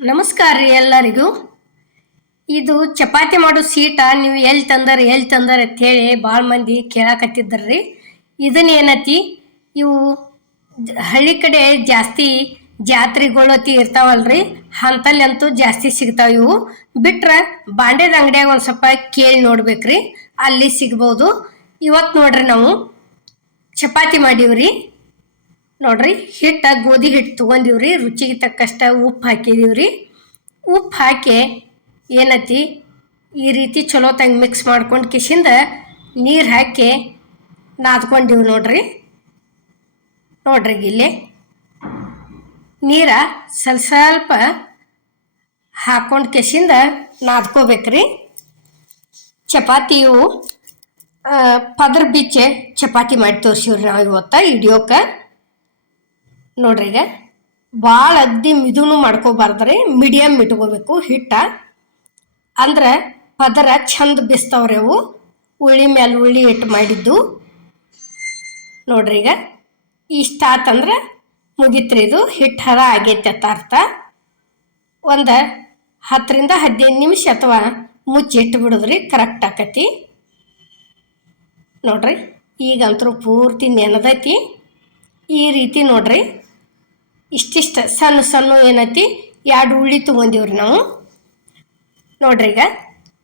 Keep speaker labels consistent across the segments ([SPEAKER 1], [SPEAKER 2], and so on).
[SPEAKER 1] ನಮಸ್ಕಾರ ರೀ ಎಲ್ಲರಿಗೂ. ಇದು ಚಪಾತಿ ಮಾಡೋ ಸೀಟ ನೀವು ಎಲ್ಲಿ ತಂದರೆ ಎಲ್ಲಿ ತಂದರೆ ಅಂತೇಳಿ ಭಾಳ ಮಂದಿ ಇದನ್ನ ಏನತಿ? ಇವು ಹಳ್ಳಿ ಕಡೆ ಜಾಸ್ತಿ ಜಾತ್ರೆಗಳತಿ ಇರ್ತಾವಲ್ರಿ. ಅಂತಲ್ಲಿ ಅಂತೂ ಜಾಸ್ತಿ ಸಿಗ್ತಾವ ಇವು. ಬಿಟ್ರೆ ಬಾಂಡೆದ ಅಂಗಡಿಯಾಗ ಒಂದು ಸ್ವಲ್ಪ ಕೇಳಿ ನೋಡ್ಬೇಕ್ರಿ. ಅಲ್ಲಿ ಸಿಗ್ಬೋದು. ಇವತ್ತು ನೋಡ್ರಿ ನಾವು. ಚಪಾತಿ ಮಾಡೀವ್ರಿ. ನೋಡ್ರಿ, ಹಿಟ್ಟ ಗೋಧಿ ಹಿಟ್ಟು ತೊಗೊಂಡಿವ್ರಿ, ರುಚಿಗೆ ತಕ್ಕಷ್ಟ ಉಪ್ಪು ಹಾಕಿದೀವ್ರಿ. ಉಪ್ಪು ಹಾಕಿ ಏನತಿ, ಈ ರೀತಿ ಚಲೋ ತಂಗ ಮಿಕ್ಸ್ ಮಾಡ್ಕೊಂಡು ಕಿಶಿಂದ ನೀರು ಹಾಕಿ ನಾದ್ಕೊಂಡಿವಿ ನೋಡ್ರಿ. ನೋಡ್ರಿ ಇಲ್ಲಿ ನೀರ ಸ್ವಲ್ಪ ಸ್ವಲ್ಪ ಹಾಕೊಂಡು ಕೆಸಿಂದ ನಾದ್ಕೋಬೇಕ್ರಿ. ಚಪಾತಿಯು ಪದರ್ ಬಿಚ್ಚೆ ಚಪಾತಿ ಮಾಡಿ ತೋರಿಸಿವ್ರಿ ನಾವು ಇವತ್ತು ಹಿಡಿಯೋಕೆ ನೋಡ್ರಿ ಈಗ. ಭಾಳ ಅದ್ದಿ ಮಿದುನು ಮಾಡ್ಕೋಬಾರ್ದ್ರಿ ಮೀಡಿಯಮ್ ಇಟ್ಕೋಬೇಕು, ಹಿಟ್ಟ. ಅಂದ್ರೆ ಪದರ ಚಂದ ಬಿಸ್ತಾವ್ರಿ ಅವು. ಉಳ್ಳಿ ಮೇಲೆ ಉಳ್ಳಿ ಇಟ್ಟು ಮಾಡಿದ್ದು. ನೋಡ್ರಿ ಈಗ. ಇಷ್ಟ ಆತಂದ್ರೆ ಮುಗಿತ್ರಿ ಇದು. ಹಿಟ್ಟು ಹರ ಆಗೈತೆ ಅಂತ ಅರ್ಥ. ಒಂದು ಹತ್ತರಿಂದ ಹದಿನೈದು ನಿಮಿಷ ಅಥವಾ ಮುಚ್ಚಿಟ್ಟು ಬಿಡೋದ್ರಿ ಕರೆಕ್ಟ್ ಆಕತಿ. ನೋಡ್ರಿ, ಈಗಂತರೂ ಪೂರ್ತಿ ನೆನದೈತಿ. ಈ ರೀತಿ ನೋಡ್ರಿ. ಇಷ್ಟಿಷ್ಟ ಸಣ್ಣ ಸಣ್ಣ ಏನೈತಿ? ಎರಡು ಉಳ್ಳಿ ತೊಗೊಂಡಿವ್ರಿ ನಾವು. ನೋಡ್ರಿ ಈಗ.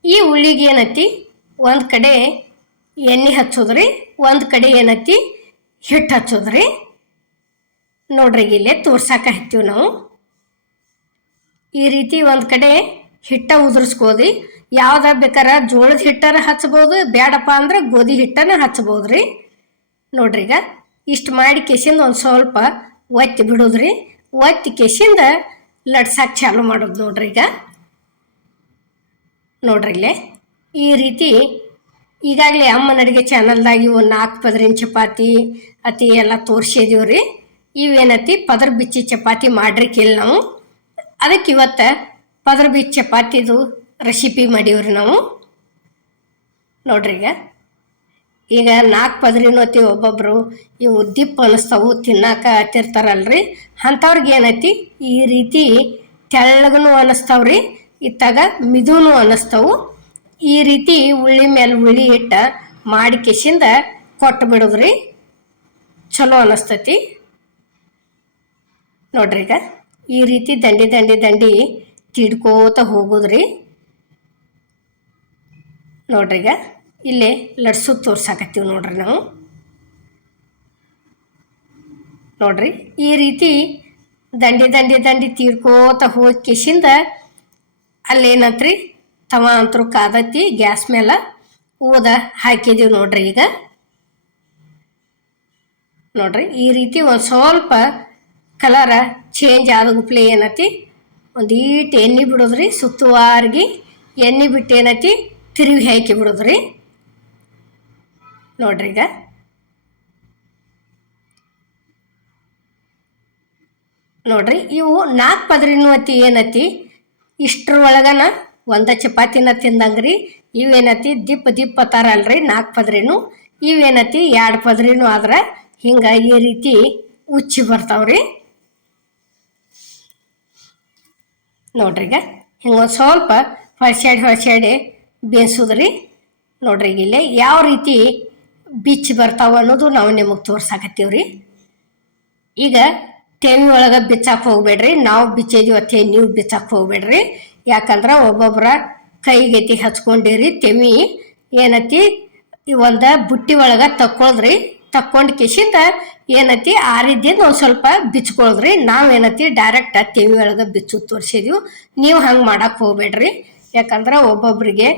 [SPEAKER 1] ಈ ಉಳ್ಳಿಗೆ ಏನೈತಿ? ಒಂದು ಕಡೆ ಎಣ್ಣೆ ಹಚ್ಚೋದ್ರಿ, ಒಂದು ಕಡೆ ಏನೈತಿ? ಹಿಟ್ಟು ಹಚ್ಚೋದ್ರಿ. ನೋಡ್ರಿ ಇಲ್ಲೇ ತೋರ್ಸಾಕ ಹತ್ತೀವಿ ನಾವು. ಈ ರೀತಿ ಒಂದು ಕಡೆ ಹಿಟ್ಟ ಉದುರಿಸ್ಕೋದ್ರಿ ಯಾವ್ದ ಬೇಕಾರ ಜೋಳದ ಹಿಟ್ಟನ ಹಚ್ಬೋದು ಬೇಡಪ್ಪ ಅಂದ್ರೆ ಗೋಧಿ ಹಿಟ್ಟನ ಹಚ್ಬೋದ್ರಿ. ನೋಡ್ರಿ ಈಗ, ಇಷ್ಟು ಮಾಡಿ ಕೆಸಿಂದ ಒಂದು ಸ್ವಲ್ಪ ಒತ್ತಿ ಬಿಡೋದ್ರಿ, ಒತ್ತಿ ಕೆಸಿಂದ ಲಟ್ಸಕ್ಕೆ ಚಾಲು ಮಾಡೋದು ನೋಡ್ರಿ ಈಗ. ನೋಡ್ರಿ ಇಲ್ಲೇ, ಈ ರೀತಿ ಈಗಾಗಲೇ ಅಮ್ಮನ ಅಡುಗೆ ಚಾನಲ್ದಾಗ ಇವು ನಾಲ್ಕು ಪದರಿನ ಚಪಾತಿ, ಅತಿ ಎಲ್ಲ ತೋರಿಸಿದೀವ್ರಿ. ಇವೇನತಿ, ಪದರ್ ಬಿಚ್ಚಿ ಚಪಾತಿ ಮಾಡ್ರಿ ಕೇಳಿ ನಾವು. ಅದಕ್ಕೆ ಇವತ್ತು ಪದರ್ ಬಿಚ್ಚಿ ಚಪಾತಿದು ರೆಸಿಪಿ ಮಾಡೀವ್ರಿ ನಾವು. ನೋಡ್ರಿ ಈಗ. ಈಗ ನಾಲ್ಕು ಪದರಿನೂ ಅತಿ ಒಬ್ಬೊಬ್ರು ಈ ಉದ್ದಿಪ್ಪು ಅನಿಸ್ತಾವು ತಿನ್ನಾಕ ಹತ್ತಿರ್ತಾರಲ್ರಿ? ಅಂಥವ್ರಿಗೆ ಏನೈತಿ? ಈ ರೀತಿ ತೆಳ್ಳಗನು ಅನಿಸ್ತಾವ್ರಿ, ಇತ್ತಾಗ ಮಿದುನು ಅನಿಸ್ತಾವು. ಈ ರೀತಿ ಉಳ್ಳಿ ಮೇಲೆ ಉಳ್ಳಿ ಇಟ್ಟು ಮಾಡಿ ಕೆಸಿಂದ ಕೊಟ್ಟು ಬಿಡೋದ್ರಿ, ಚಲೋ ಅನಿಸ್ತೈತಿ. ನೋಡ್ರಿ ಈಗ, ಈ ರೀತಿ ದಂಡಿ ದಂಡಿ ದಂಡಿ ತಿಡ್ಕೋತ ಹೋಗೋದ್ರಿ. ನೋಡ್ರಿ ಈಗ ಇಲ್ಲೇ ಲಡ್ಸು ತೋರ್ಸಾಕತ್ತೀವಿ ನೋಡ್ರಿ ನಾವು. ನೋಡ್ರಿ, ಈ ರೀತಿ ದಂಡಿ ದಂಡಿ ದಂಡಿ ತೀರ್ಕೋತ ಹೋಗಿ ಕಿಶಿಂದ ಅಲ್ಲೇನಂತ್ರಿ, ತವ ಅಂತರೂ ಕಾದತ್ತಿ ಗ್ಯಾಸ್ ಮೇಲೆ ಊದ ಹಾಕಿದೀವಿ ನೋಡ್ರಿ ಈಗ. ನೋಡ್ರಿ, ಈ ರೀತಿ ಒಂದು ಸ್ವಲ್ಪ ಕಲರ ಚೇಂಜ್ ಆದ ಗುಪ್ಲೆ ಏನತಿ ಒಂದು ಈಟು ಎಣ್ಣೆ ಬಿಡೋದ್ರಿ, ಸುತ್ತುವಾರ್ಗಿ ಎಣ್ಣೆ ಬಿಟ್ಟು ಏನತಿ ತಿರುವಿ ಹಾಕಿ ಬಿಡೋದ್ರಿ. ನೋಡ್ರಿ ಈಗ. ನೋಡ್ರಿ, ಇವು ನಾಲ್ಕು ಪದರಿನೂ ಅತಿ ಏನತಿ? ಇಷ್ಟ್ರ ಒಳಗನ ಒಂದ ಚಪಾತಿನ ತಿಂದಂಗ್ರಿ, ಇವೇನತಿ? ದಿಪ್ಪ ದಿಪ್ಪ ಅಲ್ರಿ ನಾಲ್ಕು ಪದರಿನೂ, ಇವೇನತಿ? ಎರಡು ಪದರಿನೂ ಆದ್ರೆ ಹಿಂಗೆ ಈ ರೀತಿ ಉಚ್ಚಿ ಬರ್ತಾವ್ರಿ. ನೋಡ್ರಿ ಈಗ, ಹಿಂಗೆ ಸ್ವಲ್ಪ ಹೊಳ್ಸ್ಯಾಡಿ ಹೊಳ್ಸ್ಯಾಡಿ ಬೇಯಿಸೋದ್ರಿ. ನೋಡ್ರಿ ಇಲ್ಲೇ ಯಾವ ರೀತಿ ಬಿಚ್ಚಿ ಬರ್ತಾವ ಅನ್ನೋದು ನಾವು ನಿಮಗೆ ತೋರ್ಸಾಕತ್ತೀವ್ರಿ. ಈಗ ತೆವಿ ಒಳಗೆ ಬಿಚ್ಚಾಕ್ ಹೋಗ್ಬೇಡ್ರಿ, ನಾವು ಬಿಚ್ಚಿದೀವಿ ಅತ್ತೆ ನೀವು ಬಿಚ್ಚಾಕ್ ಹೋಗ್ಬೇಡ್ರಿ. ಯಾಕಂದ್ರೆ ಒಬ್ಬೊಬ್ಬರ ಕೈಗೆತಿ ಹಚ್ಕೊಂಡಿರಿ ತೆಮಿ ಏನತಿ, ಒಂದು ಬುಟ್ಟಿ ಒಳಗೆ ತಕ್ಕೊಳ್ರಿ ತಕ್ಕೊಂಡು ಕಿಶಿಂದ ಏನತಿ, ಆರಿದ್ದಿಂದ ಒಂದು ಸ್ವಲ್ಪ ಬಿಚ್ಕೊಳ್ರಿ ನಾವೇನತಿ ಡೈರೆಕ್ಟ್ ತೆಮಿ ಒಳಗೆ ಬಿಚ್ಚು ತೋರಿಸಿದೀವಿ. ನೀವು ಹಂಗೆ ಮಾಡಕ್ಕೆ ಹೋಗ್ಬೇಡ್ರಿ. ಯಾಕಂದ್ರೆ ಒಬ್ಬೊಬ್ಬರಿಗೆ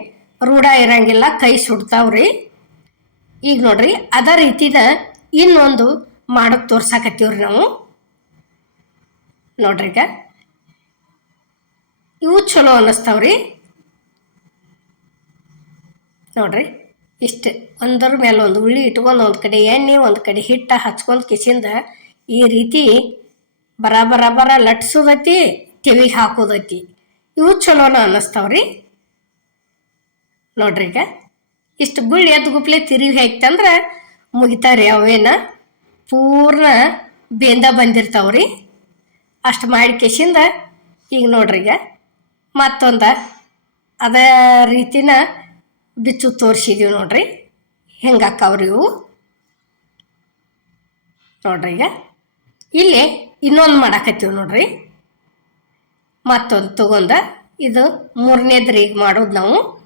[SPEAKER 1] ರೂಢ ಇರಂಗಿಲ್ಲ, ಕೈ ಸುಡ್ತಾವ್ರಿ. ಈಗ ನೋಡ್ರಿ, ಅದೇ ರೀತಿದ ಇನ್ನೊಂದು ಮಾಡಕ್ ತೋರ್ಸಾಕತ್ತೀವ್ರಿ ನಾವು. ನೋಡ್ರಿ ಈಗ. ಇವು ಚಲೋ ಅನ್ನಿಸ್ತಾವ್ರಿ. ನೋಡ್ರಿ, ಇಷ್ಟು ಒಂದರ ಮೇಲೆ ಒಂದು ಉಳ್ಳಿ ಇಟ್ಕೊಂಡು ಒಂದು ಕಡೆ ಎಣ್ಣೆ ಒಂದು ಕಡೆ ಹಿಟ್ಟ ಹಚ್ಕೊಂಡು ಕಿಸಿಂದ ಈ ರೀತಿ ಬರ ಬರ ಬರ ಲಟ್ಸೋದೈತಿ, ತೆವಿಗೆ ಹಾಕೋದೈತಿ. ಇವು ಚಲೋನ ಅನ್ನಿಸ್ತಾವ್ರಿ. ನೋಡ್ರಿ ಈಗ. ಇಷ್ಟು ಗುಳ್ಳಿ ಎದ್ದು ಗುಪ್ಲೆ ತಿರುವಿ ಹಾಕ್ತಂದ್ರೆ ಮುಗಿತಾರೆ ಅವೇನ. ಪೂರ್ಣ ಬೇಂದ ಬಂದಿರ್ತಾವ್ರಿ. ಅಷ್ಟು ಮಾಡಿ ಕೆಸಿಂದ ಈಗ ನೋಡ್ರಿ ಈಗ ಮತ್ತೊಂದು ಅದೇ ರೀತಿನ ಬಿಚ್ಚು ತೋರಿಸಿದೀವಿ ನೋಡ್ರಿ. ಹೆಂಗೆ ಅಕ್ಕಾವ್ರಿ ಇವು? ನೋಡ್ರಿ ಈಗ. ಇಲ್ಲಿ ಇನ್ನೊಂದು ಮಾಡಾಕತ್ತೀವಿ ನೋಡ್ರಿ. ಮತ್ತೊಂದು ತಗೊಂಡ ಇದು ಮೂರನೇದ್ರಿ ಈಗ ಮಾಡೋದು ನಾವು.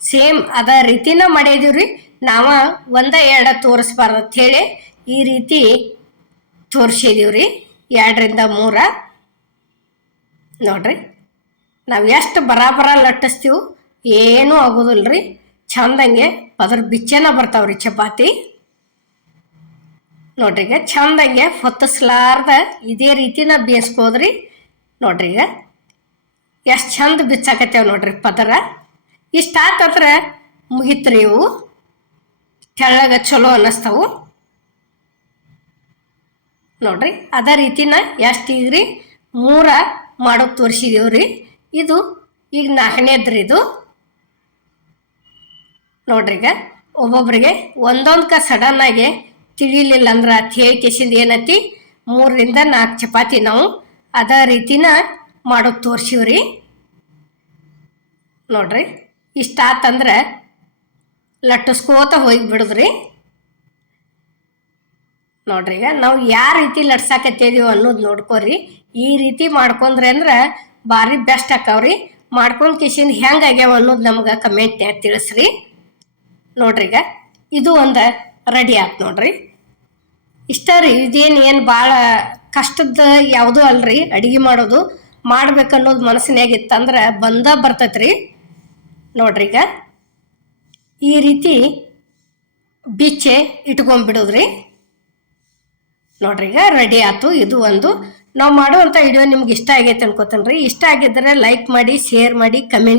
[SPEAKER 1] ಸೇಮ್ ಅದ ರೀತಿನ ಮಾಡಿದೀವಿ ರೀ. ನಾವ ಒಂದ ಎರಡ ತೋರಿಸ್ಬಾರ್ದು ಅಂತ ಹೇಳಿ ಈ ರೀತಿ ತೋರಿಸಿದೀವಿ ರೀ. ಎರಡರಿಂದ ಮೂರ. ನೋಡ್ರಿ. ನಾವು ಎಷ್ಟು ಬರಾಬರ ಲಟ್ಟಿಸ್ತೀವಿ ಏನೂ ಆಗೋದಿಲ್ಲ ರೀ. ಚಂದಂಗೆ ಪದ್ರ ಬಿಚ್ಚೆನ ಬರ್ತಾವ್ರಿ ಚಪಾತಿ. ನೋಡ್ರಿ ಈಗ ಚಂದಂಗೆ ಹೊತ್ತಿಸ್ಲಾರ್ದ ಇದೇ ರೀತಿನ ಬೇಯಿಸ್ಬೋದ್ರಿ. ನೋಡ್ರಿ ಈಗ ಎಷ್ಟು ಚಂದ ಬಿಚ್ಚಾಕತ್ತೇವೆ ನೋಡ್ರಿ ಪದರ. ಇಷ್ಟ ಆತಂದ್ರ ಮುಗಿತ್ರಿ ಇವು. ತೆಳ್ಳಗ ಚಲೋ ಅನ್ನಿಸ್ತಾವು ನೋಡ್ರಿ, ಅದೇ ರೀತಿನ ಎಷ್ಟು ಈಗ ಮೂರ ಮಾಡೋಕೆ ತೋರಿಸಿದೀವಿ ರೀ ಇದು ಈಗ ನಾಲ್ಕನೇದ್ರಿ ಇದು. ನೋಡ್ರಿ ಈಗ, ಒಬ್ಬೊಬ್ರಿಗೆ ಒಂದೊಂದ್ಕ ಸಡನ್ ಆಗಿ ತಿಳಿಲಿಲ್ಲ ಅಂದ್ರೆ ಥೇ ಕೇಸಿಂದ ಏನತಿ? ಮೂರರಿಂದ ನಾಲ್ಕು ಚಪಾತಿ ನಾವು ಅದೇ ರೀತಿನ ಮಾಡೋಕೆ ತೋರಿಸಿವ್ರಿ. ನೋಡ್ರಿ ಇಷ್ಟ ಆತಂದ್ರೆ ಲಟ್ಟಿಸ್ಕೋತ ಹೋಗಿ ಬಿಡುದ್ರಿ ನೋಡ್ರಿ ಈಗ ನಾವು ಯಾವ ರೀತಿ ಲಟ್ಸಾಕತ್ತಿದೀವಿ ಅನ್ನೋದು ನೋಡ್ಕೋರಿ. ಈ ರೀತಿ ಮಾಡ್ಕೊಂಡ್ರಿ ಅಂದ್ರೆ ಭಾರಿ ಬೆಸ್ಟ್ ಆಕಾವ್ರಿ. ಮಾಡ್ಕೊಂಡ್ ಕಿಶಿನ್ ಹೆಂಗೆ ಆಗ್ಯಾವ ಅನ್ನೋದು ನಮ್ಗೆ ಕಮೆಂಟ್ನ್ಯಾಗ ತಿಳಿಸ್ರಿ. ನೋಡ್ರಿ ಈಗ ಇದು ಒಂದು ರೆಡಿ ಆಯ್ತು ನೋಡ್ರಿ. ಇಷ್ಟ ರೀ ಇದೇನು ಏನು ಭಾಳ ಕಷ್ಟದ ಯಾವುದೂ ಅಲ್ರಿ ಅಡಿಗೆ ಮಾಡೋದು. ಮಾಡ್ಬೇಕನ್ನೋದು ಮನಸ್ಸಿನಾಗ ಇತ್ತಂದ್ರೆ ಬಂದ ಬರ್ತೈತ್ರಿ. ನೋಡ್ರಿ ಈಗ. ಈ ರೀತಿ ಬಿಚ್ಚೆ ಇಟ್ಕೊಂಡ್ಬಿಡೋದ್ರಿ. ನೋಡ್ರಿ ಈಗ ರೆಡಿ ಆಯ್ತು ಇದು ಒಂದು. ನಾವು ಮಾಡುವಂಥ ವಿಡಿಯೋ ನಿಮ್ಗೆ ಇಷ್ಟ ಆಗೈತೆ ಅನ್ಕೋತೇನೆ ರೀ ಇಷ್ಟ ಆಗಿದ್ದರೆ ಲೈಕ್ ಮಾಡಿ ಶೇರ್ ಮಾಡಿ ಕಮೆಂಟ್